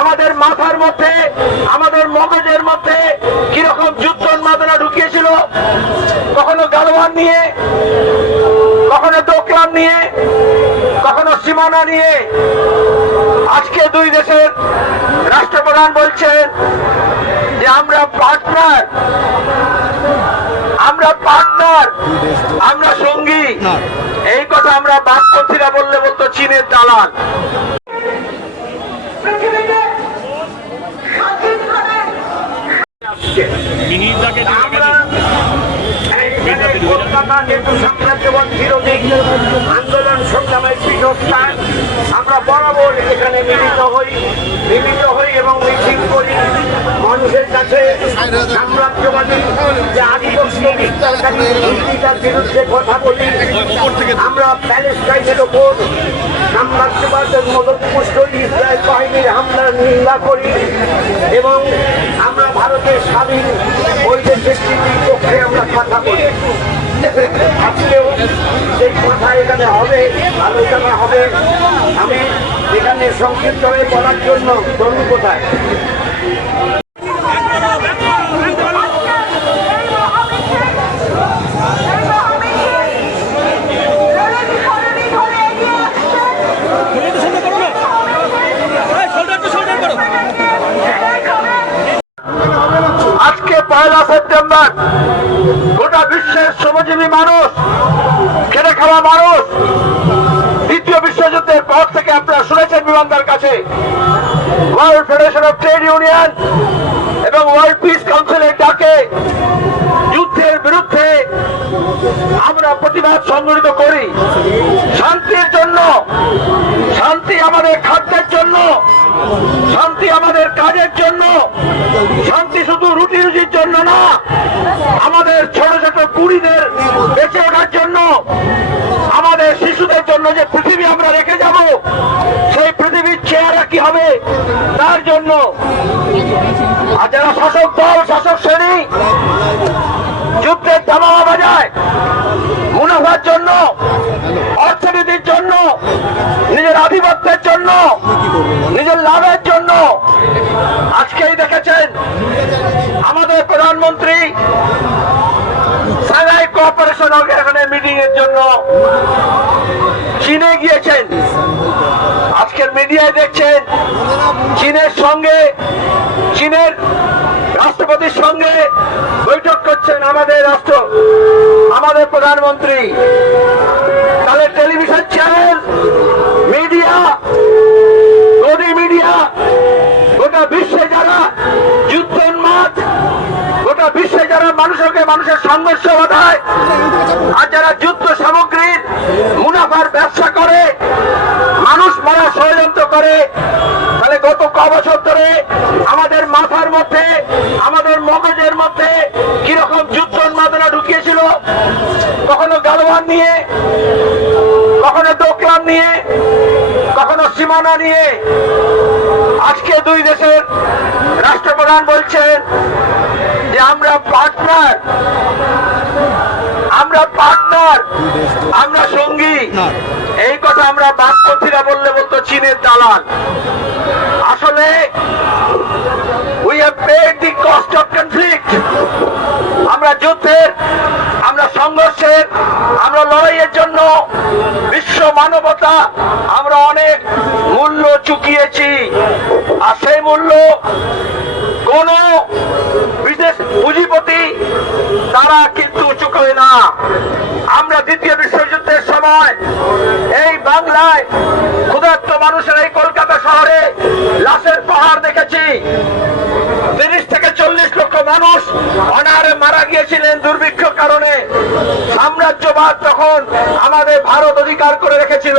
আমাদের মাথার মধ্যে, আমাদের মগজের মধ্যে কীরকম যুদ্ধ উন্মাদনা ঢুকিয়েছিল? কখনো গালওয়ান নিয়ে, কখনো ডোকলাম নিয়ে, কখনো সীমানা নিয়ে। আজকে দুই দেশের রাষ্ট্রপ্রধান বলছেন যে আমরা পার্টনার আমরা পার্টনার, আমরা সঙ্গী। এই কথা আমরা বাকপন্থীরা বললে বলতো চীনের দালাল। মিহিরদাকে আমরা কলকাতা যেহেতু সাম্রাজ্যবাদ বিরোধী আন্দোলন সংগ্রামের পীঠস্থান আমরা বরাবর এখানে মিলিত হই মিলিত হই এবং মিছিল করি। মানুষের কাছে সাম্রাজ্যবাদী যে আধিপত্য বিস্তারকারী নীতিটার বিরুদ্ধে কথা বলি। আমরা প্যালেস্টাইনের ওপর সাম্রাজ্যবাদের মদতপুষ্ট ইসরায়েল বাহিনীর হামলার নিন্দা করি এবং স্বাধীন বৈদেশিক নীতির পক্ষে আমরা কথা বলি আজকেও সেই কথা এখানে হবে। আলোচনা হবে আমি এখানে সংক্ষিপ্ত হয়ে বলার জন্য তরুণ কোথায়? পয়লা সেপ্টেম্বর গোটা বিশ্বের শ্রমজীবী মানুষ, খেটে খাওয়া মানুষ, দ্বিতীয় বিশ্বযুদ্ধের পর থেকে আপনারা শুনেছেন বিমানদার কাছে, world federation of trade union এবং ওয়ার্ল্ড পিস কাউন্সিলের ডাকে যুদ্ধের বিরুদ্ধে আমরা প্রতিবাদ সংগঠিত করি। শান্তির জন্য, শান্তি আমাদের খাদ্যের জন্য, শান্তি আমাদের কাজের জন্য, শান্তি শুধু রুটি রুজির জন্য না, আমাদের ছোট ছোট কুড়িদের বেঁচে ওঠার জন্য, আমাদের শিশুদের জন্য যে পৃথিবী আমরা রেখে যাব, সেই পৃথিবীর চেহারা কি হবে, তার জন্য আর যারা শাসক দল, শাসক শ্রেণি, যুদ্ধের দামামা বাজায়, মুনাফার জন্য, অর্থনীতির জন্য, নিজের আধিপত্যের জন্য, নিজের লাভের জন্য আজকেই দেখেছেন আমাদের প্রধানমন্ত্রী সাংহাই কোঅপারেশন এখানে মিটিং এর জন্য চীনে গিয়েছেন। আজকের মিডিয়ায় দেখছেন, চীনের সঙ্গে, চীনের রাষ্ট্রপতির সঙ্গে বৈঠক করছেন আমাদের রাষ্ট্র, আমাদের প্রধানমন্ত্রী। মানুষের সংঘর্ষ বাধায় আর যারা যুদ্ধ সামগ্রীর মুনাফার ব্যবসা করে, মানুষ মারা ষড়যন্ত্র করে, তাহলে গত ক বছর ধরে আমাদের মাথার মধ্যে, আমাদের মগজের মধ্যে কীরকম যুদ্ধ উন্মাদনা ঢুকিয়েছিল, কখনো গালওয়ান নিয়ে, কখনো ডোকলাম নিয়ে, কখনো সীমানা নিয়ে, আজকে দুই দেশের রাষ্ট্রপ্রধান বলছেন যে আমরা পার্টনার আমরা পার্টনার আমরা সঙ্গী। এই কথা আমরা বাকপন্থীরা বললে বলতো চীনের দালাল। আসলে we have paid the cost of conflict আমরা যুদ্ধের আমরা সংঘর্ষের আমরা লড়াইয়ের জন্য বিশ্ব মানবতা আমরা অনেক মূল্য চুকিয়েছি। আর সেই মূল্য কোন তারা কিন্তু চুকোয় না। আমরা দ্বিতীয় বিশ্বযুদ্ধের সময় এই বাংলায় ক্ষুধার্ত মানুষের এই কলকাতা শহরে লাশের পাহাড় দেখেছি। তিরিশ থেকে চল্লিশ লক্ষ মানুষ অনারে মারা গিয়েছিলেন দুর্ভিক্ষ কারণে। সাম্রাজ্যবাদ তখন আমাদের ভারত অধিকার করে রেখেছিল,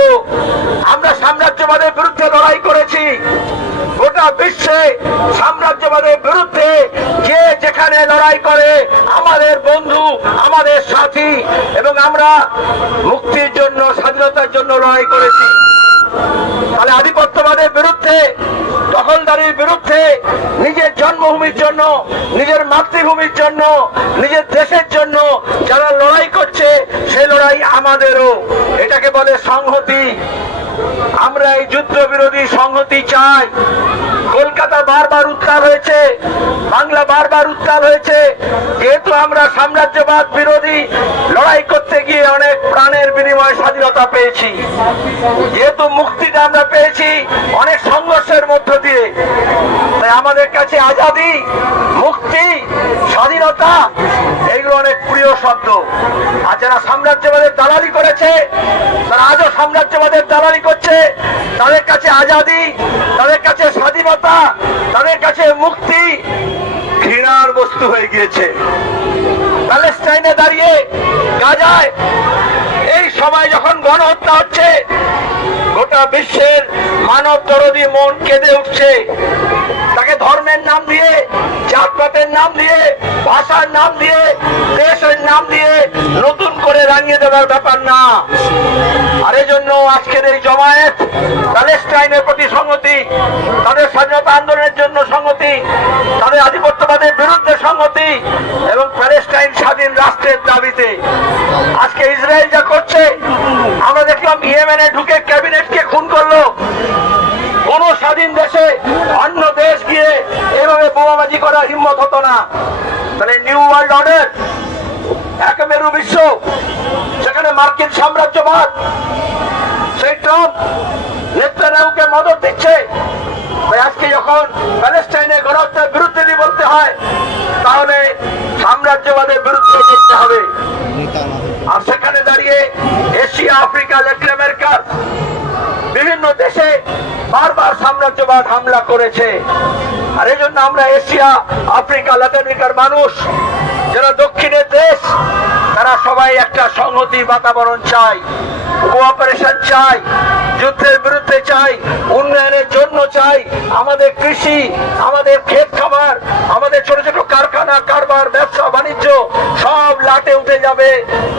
আমরা সাম্রাজ্যবাদের বিরুদ্ধে লড়াই করেছি। গোটা বিশ্বে সাম্রাজ্যবাদের যেখানে লড়াই করে আমাদের বন্ধু, আমাদের সাথী এবং আমরা মুক্তির জন্য, স্বাধীনতার জন্য লড়াই করেছি। তাহলে আধিপত্যবাদের বিরুদ্ধে, দখলদারির বিরুদ্ধে, নিজের জন্মভূমির জন্য, নিজের মাতৃভূমির জন্য, নিজের দেশের জন্য যারা লড়াই করছে, সেই লড়াই আমাদেরও। এটাকে বলে সংহতি। আমরা এই যুদ্ধ বিরোধী সংহতি চাই। কলকাতা বারবার উত্তাল হয়েছে, বাংলা বারবার উত্তাল হয়েছে। যেহেতু আমরা সাম্রাজ্যবাদ বিরোধী, লড়াই করতে গিয়ে অনেক প্রাণের বিনিময়ে স্বাধীনতা পেয়েছি। যেহেতু মুক্তিটা আমরা পেয়েছি অনেক সংঘর্ষের মধ্য দিয়ে, তাই আমাদের কাছে আজাদি, মুক্তি, স্বাধীনতা এইগুলো অনেক প্রিয় শব্দ। আর যারা সাম্রাজ্যবাদের দালালি করেছে, তারা আজও সাম্রাজ্যবাদের দালালি করছে। তাদের কাছে আজাদি, তাদের কাছে স্বাধীনতা, তাদের কাছে মুক্তি ঘৃণার বস্তু হয়ে গিয়েছে। প্যালেস্টাইনে দাঁড়িয়ে গাজায় এই সময় যখন গণহত্যা হচ্ছে, গোটা বিশ্বের মানব দরদি মন কেঁদে উঠছে। ধর্মের নাম দিয়ে, জাতপাতের নাম দিয়ে, ভাষার নাম দিয়ে, দেশের নাম দিয়ে নতুন করে রাঙিয়ে দেওয়ার ব্যাপার না। আর জন্য আজকের এই জমায়েত, প্যালেস্টাইনের প্রতি সংহতি, তাদের স্বাধীনতা আন্দোলনের জন্য সংহতি, তাদের আধিপত্যবাদের বিরুদ্ধে সংহতি এবং প্যালেস্টাইন স্বাধীন রাষ্ট্রের দাবিতে। আজকে ইসরায়েল যা করছে, আমরা দেখলাম ইয়েমেনে ঢুকে ক্যাবিনেটকে খুন করল। কোন স্বাধীন দেশে অন্য বোমাবাজি করার হিম্মত হতো না। তাহলে নিউ ওয়ার্ল্ড অর্ডার, এক মেরু বিশ্ব, সেখানে মার্কিন সাম্রাজ্যবাদ, সেই ট্রাম্প নেতানাহুকে মদত দিচ্ছে। আজকে যখন প্যালেস্টাইনে গণহত্যার বিরুদ্ধে দিয়ে বলতে হয়, তাহলে সাম্রাজ্যবাদের বিরুদ্ধে করতে হবে। আর সেখানে দাঁড়িয়ে এশিয়া, আফ্রিকা ল্যাটিন আমেরিকার বিভিন্ন দেশে বারবার সাম্রাজ্যবাদ হামলা করেছে। আর এই জন্য আমরা এশিয়া, আফ্রিকা, লাতিন আমেরিকার মানুষ, যারা দক্ষিণের দেশ, তারা সবাই একটা সংহতি বাতাবরণ চাই কোঅপারেশন চাই, যুদ্ধের বিরুদ্ধে চাই, উন্নয়নের জন্য চাই। আমাদের কৃষি, আমাদের ক্ষেত খাবার আমাদের ছোট ছোট কারখানা, কারবার, ব্যবসা, বাণিজ্য, সব লাটে উঠে যাবে।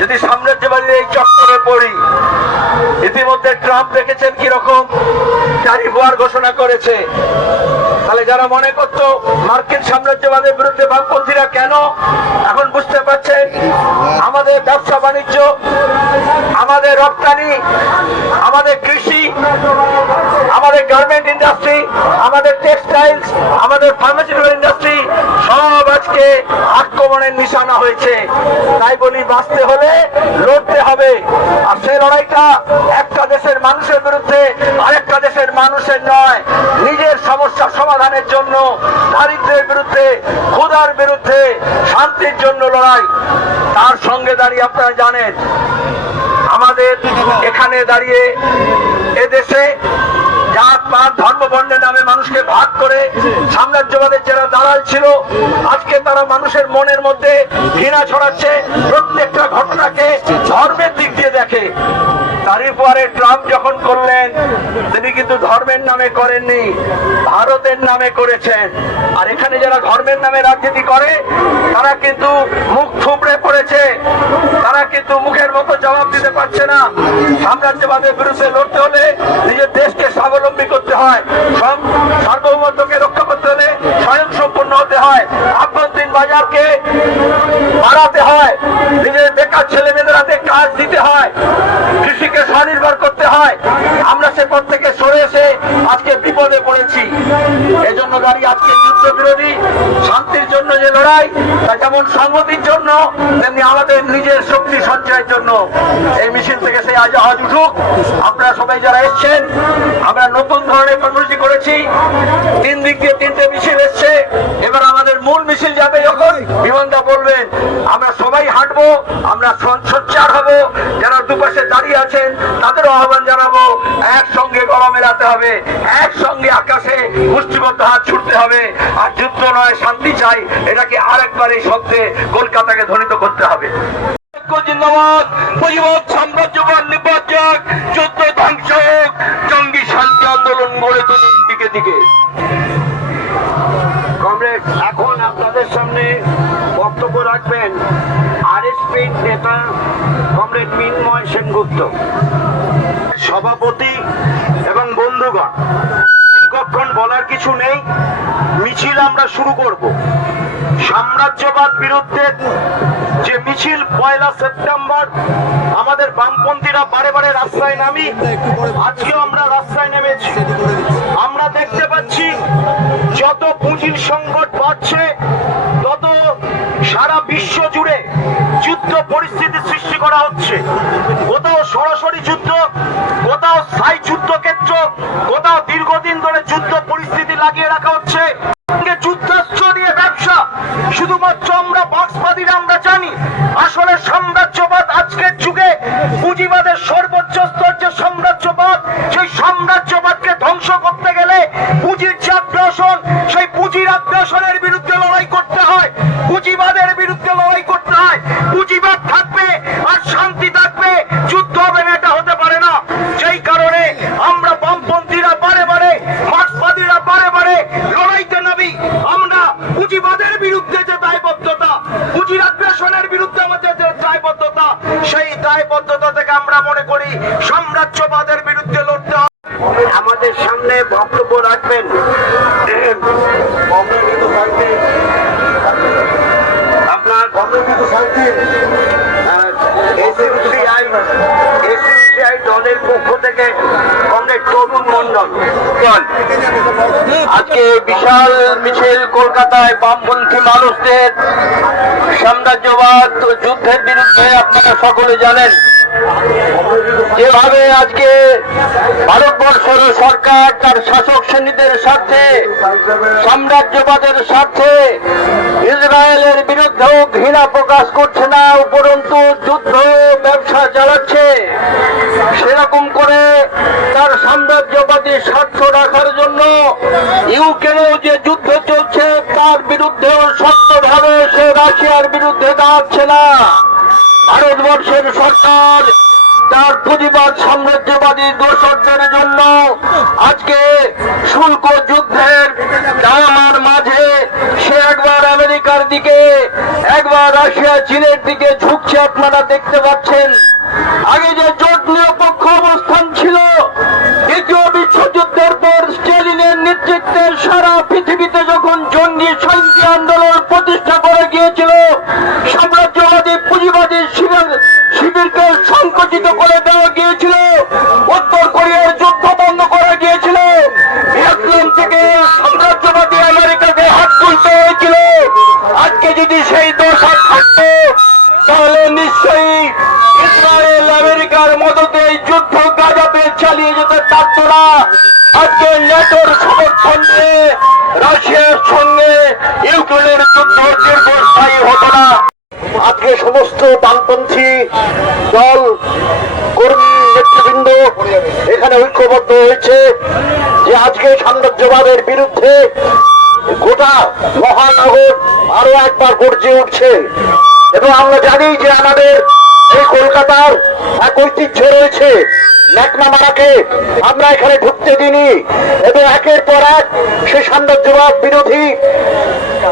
যদি সাম্রাজ্যবাদীর এই চক্করে পড়ি, ইতিমধ্যে ট্রাম্প রেখেছেন কীরকম? ওয়ার ঘোষণা করেছে। তাহলে যারা মনে করতো মার্কিন সাম্রাজ্যবাদের বিরুদ্ধে বামপন্থীরা কেন এখন বুঝতে পারছেন আমাদের ব্যবসা বাণিজ্য, আমাদের রপ্তানি, আমাদের কৃষি, আমাদের গার্মেন্ট ইন্ডাস্ট্রি আমাদের টেক্সটাইলস আমাদের ফার্মাসিউটিক্যাল ইন্ডাস্ট্রি সব আজকে আক্রমণের নিশানা হয়েছে। তাই বলি, বাঁচতে হলে লড়তে হবে। আর সেই লড়াইটা একটা দেশের মানুষের বিরুদ্ধে মানুষের নয়, নিজের সমস্যা সমাধানের জন্য, দারিদ্রের বিরুদ্ধে, ক্ষুধার বিরুদ্ধে শান্তির জন্য লড়াই। তার সঙ্গে দাঁড়িয়ে আপনারা জানেন, আমাদের এখানে দাঁড়িয়ে এদেশে জাত, পাত, ধর্ম বর্ণের নামে মানুষকে ভাগ করে সাম্রাজ্যবাদের যারা দালাল ছিল, আজকে তারা মানুষের মনের মধ্যে ঘৃণা ছড়াচ্ছে, প্রত্যেকটা ঘটনাকে ধর্মের দিক দিয়ে দেখে। তারই পরে ট্রাম্প যখন করলেন তিনি কিন্তু ধর্মের নামে করেননি, ভারতের নামে করেছেন। আর এখানে যারা ধর্মের নামে রাজনীতি করে, তারা কিন্তু মুখ থুবড়ে পড়েছে। তারা কিন্তু মুখের মতো জবাব দিতে পারছে না। সাম্রাজ্যবাদের বিরুদ্ধে লড়তে হলে নিজের দেশকে স্বাবলম্বী করতে হয়। সার্বভৌমত্বকে রক্ষা করতে হলে স্বয়ং সম্পূর্ণ হতে হয়। আভ্যন্তরীণ বাজারকে বাড়াতে হয়। নিজের বেকার ছেলে মেয়েদের হাতে কাজ দিতে হয়। কৃষিকে স্বনির্ভর করতে হয়। আমরা সে পথ থেকে বিপদে পড়েছি। এজন্য দাঁড়িয়ে আজকে যুদ্ধ বিরোধী, শান্তির জন্য যে লড়াই, তা যেমন সংহতির জন্য, তেমনি আমাদের নিজের শক্তি সঞ্চয়ের জন্য। এই মিছিল থেকে সেই আজ আজ উঠুক। আপনারা সবাই যারা এসছেন, আমরা নতুন ধরনের কর্মসূচি করেছি। তিন দিক দিয়ে তিনটে মিছিল এসছে। এবার আমাদের মূল মিছিল যাবে যখন বিমানদা বলবেন আমরা সবাই হাঁটবো আমরা সোচ্চার হব যারা দুপাশে দাঁড়িয়ে আছেন তাদেরও আহ্বান জানাব একসঙ্গে গলা মেলাতে হবে একসঙ্গে আকাশে মুষ্টিবদ্ধ হাত ছুটতে হবে আর যুদ্ধ নয় শান্তি চাই এটাকে আরেকবার এই শব্দে কলকাতাকে ধ্বনিত করতে হবে। জিন্দাবাদ পরিবার সাম্রাজ্যবাদ নির্বাচক যুদ্ধ ধ্বংস হোক জঙ্গি শান্তি আন্দোলন গড়ে তুলুন দিকে দিকে। কমরেড আপনাদের সামনে বক্তব্য রাখবেন আরএসপি নেতা কমরেড মিনময় সেনগুপ্ত, সভাপতি এবং বন্ধুগণ। বলার কিছু নেই। মিছিল আমরা শুরু করব। সাম্রাজ্যবাদ বিরুদ্ধে যে মিছিল পয়লা সেপ্টেম্বর, আমাদের বামপন্থীরা বারে বারে রাস্তায় নামি, আজকেও আমরা রাস্তায় দেখছি যত পুঁজির সংকট বাড়ছে, তত সারা বিশ্ব জুড়ে যুদ্ধ পরিস্থিতি সৃষ্টি করা হচ্ছে। কোথাও সরাসরি যুদ্ধ, কোথাও স্থায়ী যুদ্ধক্ষেত্র, কোথাও দীর্ঘদিন ধরে লাগিয়ে রাখা হচ্ছে। যুদ্ধাস্ত্র নিয়ে ব্যবসা। শুধুমাত্র আমরা বক্সবাদীরা আমরা জানি, আসলে সাম্রাজ্যবাদ আজকের যুগে পুঁজিবাদের সর্বোচ্চ স্তর যে সাম্রাজ্যবাদ, সেই সাম্রাজ্যবাদকে ধ্বংস করতে গেলে পুঁজির চাপ সেই আমাদের সামনে বক্তব্য রাখবেন। আপনার পক্ষ থেকে তরুণ আজকে বিশাল মিছিল কলকাতায় বামপন্থী মানুষদের সাম্রাজ্যবাদ যুদ্ধের বিরুদ্ধে আপনারা সকলে জানেন। যেভাবে আজকে ভারতবর্ষের সরকার তার শাসক শ্রেণীদের স্বার্থে, সাম্রাজ্যবাদের স্বার্থে ইসরায়েলের বিরুদ্ধেও ঘৃণা প্রকাশ করছে না, উপরন্তু যুদ্ধ ব্যবসা চালাচ্ছে। সেরকম করে তার সাম্রাজ্যবাদী স্বার্থ রাখার জন্য ইউক্রেনেও যে যুদ্ধ চলছে, তার বিরুদ্ধেও শক্তভাবে সে রাশিয়ার ভারতবর্ষের সরকার, তার পুঁজিবাদ সাম্রাজ্যবাদী দোষরদের জন্য আজকে শুল্ক যুদ্ধের ডামার মাঝে সে একবার আমেরিকার দিকে, একবার রাশিয়া, চীনের দিকে ঝুঁকছে আপনারা দেখতে পাচ্ছেন। আগে যে সংকুচিত করে দেওয়া গিয়েছিল। উত্তর কোরিয়ার যুদ্ধ বন্ধ করা গিয়েছিল। ভিয়েতনাম থেকে সাম্রাজ্যবাদী আমেরিকাকে হাত তুলতে হয়েছিল। আজকে যদি সেই দোষ আর থাকতো, তাহলে নিশ্চয়ই ইসরায়েল আমেরিকার মদতে এই যুদ্ধ গাজাতে চালিয়ে যেতে পারত না। আজকে নেটোর সমর্থন নিয়ে রাশিয়ার সঙ্গে ইউক্রেনের যুদ্ধ দীর্ঘস্থায়ী হতো না। আজকে সমস্ত বামপন্থী দল কর্মী নেতৃবৃন্দ এখানে ঐক্যবদ্ধ হয়েছে যে আজকে সাম্রাজ্যবাদের বিরুদ্ধে গোটা মহানগর আরও একবার গর্জে উঠছে। এবং আমরা জানি যে আমাদের এই কলকাতার এক ঐতিহ্য রয়েছে আমরা এখানে ঢুকতে দিনি এবং একের পর এক সে সাম্রাজ্যবাদ বিরোধী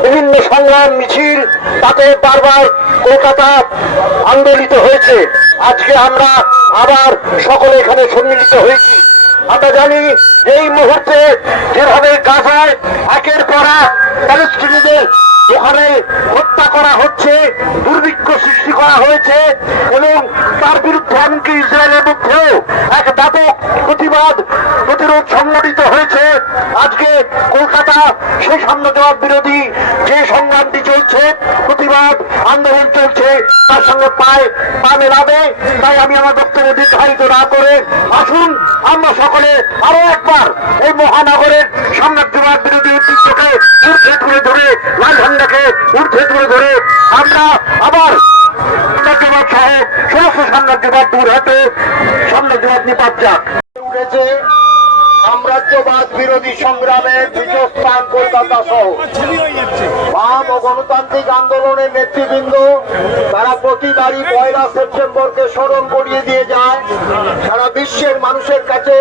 বিভিন্ন সংগ্রাম, মিছিল, তাতে বারবার কলকাতা আন্দোলিত হয়েছে। আজকে আমরা আবার সকলে এখানে সম্মিলিত হয়েছি। আমরা জানি এই মুহূর্তে যেভাবে গাজায় একের পর প্যালেস্টিনিদের ওখানে হত্যা করা হচ্ছে, দুর্ভিক্ষ সৃষ্টি করা হয়েছে এবং তার বিরুদ্ধে এমনকি ইসরায়েলের মধ্যেও এক ব্যাপক প্রতিবাদ প্রতিরোধ সংগঠিত হয়েছে আজকে কলকাতা সেই সাম্রাজ্যবাদ বিরোধী যে সংগ্রামটি চলছে, প্রতিবাদ, আন্দোলন চলছে, তার সঙ্গে পায়ে, পা মেলাবে। তাই আমি আমার বক্তব্য দীর্ঘায়িত না করে আসুন, আমরা সকলে আরও একবার এই মহানগরের সাম্রাজ্যবাদ বিরোধী ঐতিহ্যকে ঊর্ধ্বে তুলে ধরে, লাল ঝান্ডাকে ঊর্ধ্বে তুলে ধরে আমরা আবার সাম্রাজ্যবাদ সহ সমস্ত সাম্রাজ্যবাদ দূর হতে সাম্রাজ্যবাদ নিপাত যাক। বিরোধী সংগ্রামে বীজস্থান কলকাতা সহ। বাম ও গণতান্ত্রিক আন্দোলনের নেতৃবৃন্দ, তারা প্রতিবারই পয়লা সেপ্টেম্বরকে স্মরণ করিয়ে দিয়ে যায়। সারা বিশ্বের মানুষের কাছে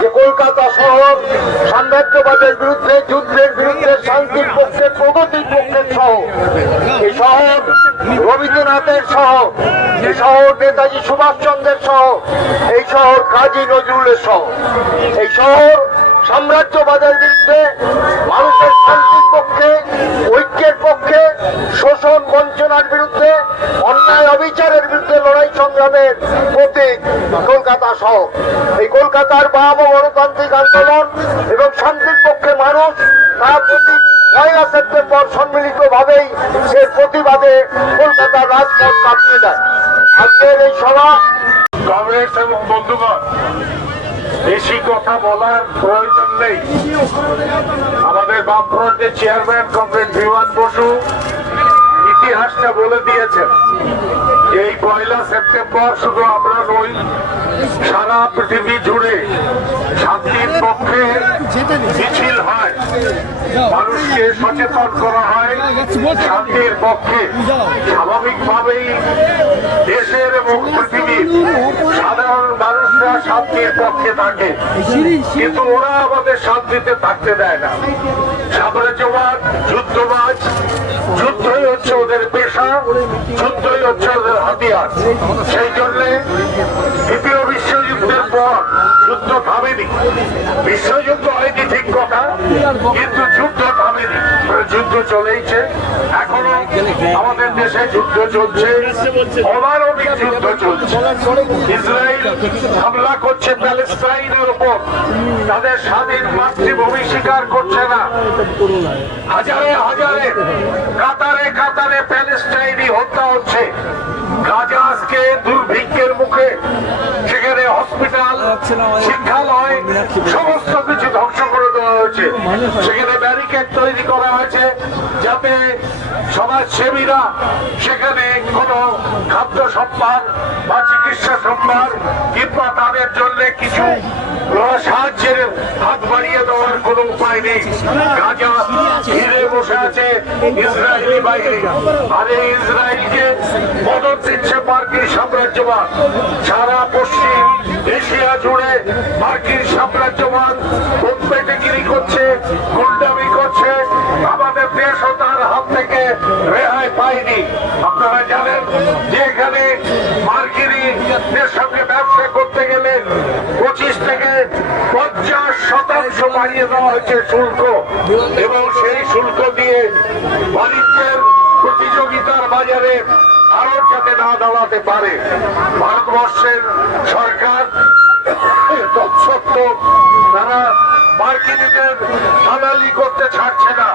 যে কলকাতা শহর সাম্রাজ্যবাদের বিরুদ্ধে, যুদ্ধের বিরুদ্ধে, শান্তির পক্ষে, প্রগতির পক্ষে শহর এই শহর রবীন্দ্রনাথের শহর, এই শহর নেতাজি সুভাষচন্দ্রের শহর, এই শহর কাজী নজরুলের শহর। এই শহর সাম্রাজ্যবাদের বিরুদ্ধে মানুষের শান্তির পক্ষে, ঐক্যের পক্ষে, শোষণ বঞ্চনার বিরুদ্ধে, অন্যায় অবিচারের বিরুদ্ধে লড়াই সংগ্রামের প্রতীক কলকাতা শহর এই কলকাতার বাম গণতান্ত্রিক আন্দোলন এবং শান্তির পক্ষে মানুষ তার প্রতি পয়লা সেপ্টেম্বর সম্মিলিত ভাবেই সে প্রতিবাদে কলকাতার রাজপথ কাটিয়ে দেয়। আজকের এই সভা কংগ্রেস এবং বন্ধুগণ বেশি কথা বলার প্রয়োজন নেই। আমাদের বামফ্রন্টের চেয়ারম্যান কমরেড বিমান বসু ইতিহাসটা বলে দিয়েছেন। এই পয়লা সেপ্টেম্বর শুধু আমরা নই, সারা পৃথিবী জুড়ে শান্তির পক্ষে মিছিল হয়। মানুষকে সচেতন করা হয়, শান্তির পক্ষে। স্বাভাবিকভাবেই দেশের এবং পৃথিবীর সাধারণ মানুষরা শান্তির পক্ষে থাকে। কিন্তু ওরা আমাদের শান্তিতে থাকতে দেয় না। সাম্রাজ্যবাদ, যুদ্ধবাজ, যুদ্ধই হচ্ছে ওদের পেশা যুদ্ধই হচ্ছে ওদের হাতিয়ার। সেই জন্য যুদ্ধ চলছে অমানবিক যুদ্ধ চলছে। ইসরায়েল হামলা করছে প্যালেস্টাইনের উপর। তাদের স্বাধীন মাতৃভূমি স্বীকার করছে না। হাজারে হাজারে কাতারে কাতারে প্যালেস্টাইনি হত্যা হচ্ছে। গাজা আজকে দুর্ভিক্ষের মুখে। সেখানে হসপিটাল শিক্ষালয় সমস্ত কিছু ধ্বংস করে দেওয়া হয়েছে। সেখানে ব্যারিকেড তৈরি করা হয়েছে যাতে সমাজসেবীরা সেখানে কোনো খাদ্য সম্ভার বা চিকিৎসা সম্ভার কিংবা তাদের জন্য কিছু সাহায্যের হাত বাড়িয়ে দেওয়ার কোনো উপায় নেই। ঘিরে বসে আছে ইসরায়েলি বাহিনী আর এই ইসরায়েলকে মদত দিচ্ছে মার্কিন সাম্রাজ্যবাদ। সারা পশ্চিম এশিয়া জুড়ে মার্কিন সাম্রাজ্যবাদ পেটেগিরি করছে গুন্ডামি বাড়িয়ে দেওয়া হয়েছে শুল্ক। এবং সেই শুল্ক দিয়ে বাণিজ্যের প্রতিযোগিতার বাজারে আরও যাতে না দাঁড়াতে পারে, ভারতবর্ষের সরকার তৎসত্ত্বেও তারা মার্কিনীদের সালালি করতে ছাড়ছে না।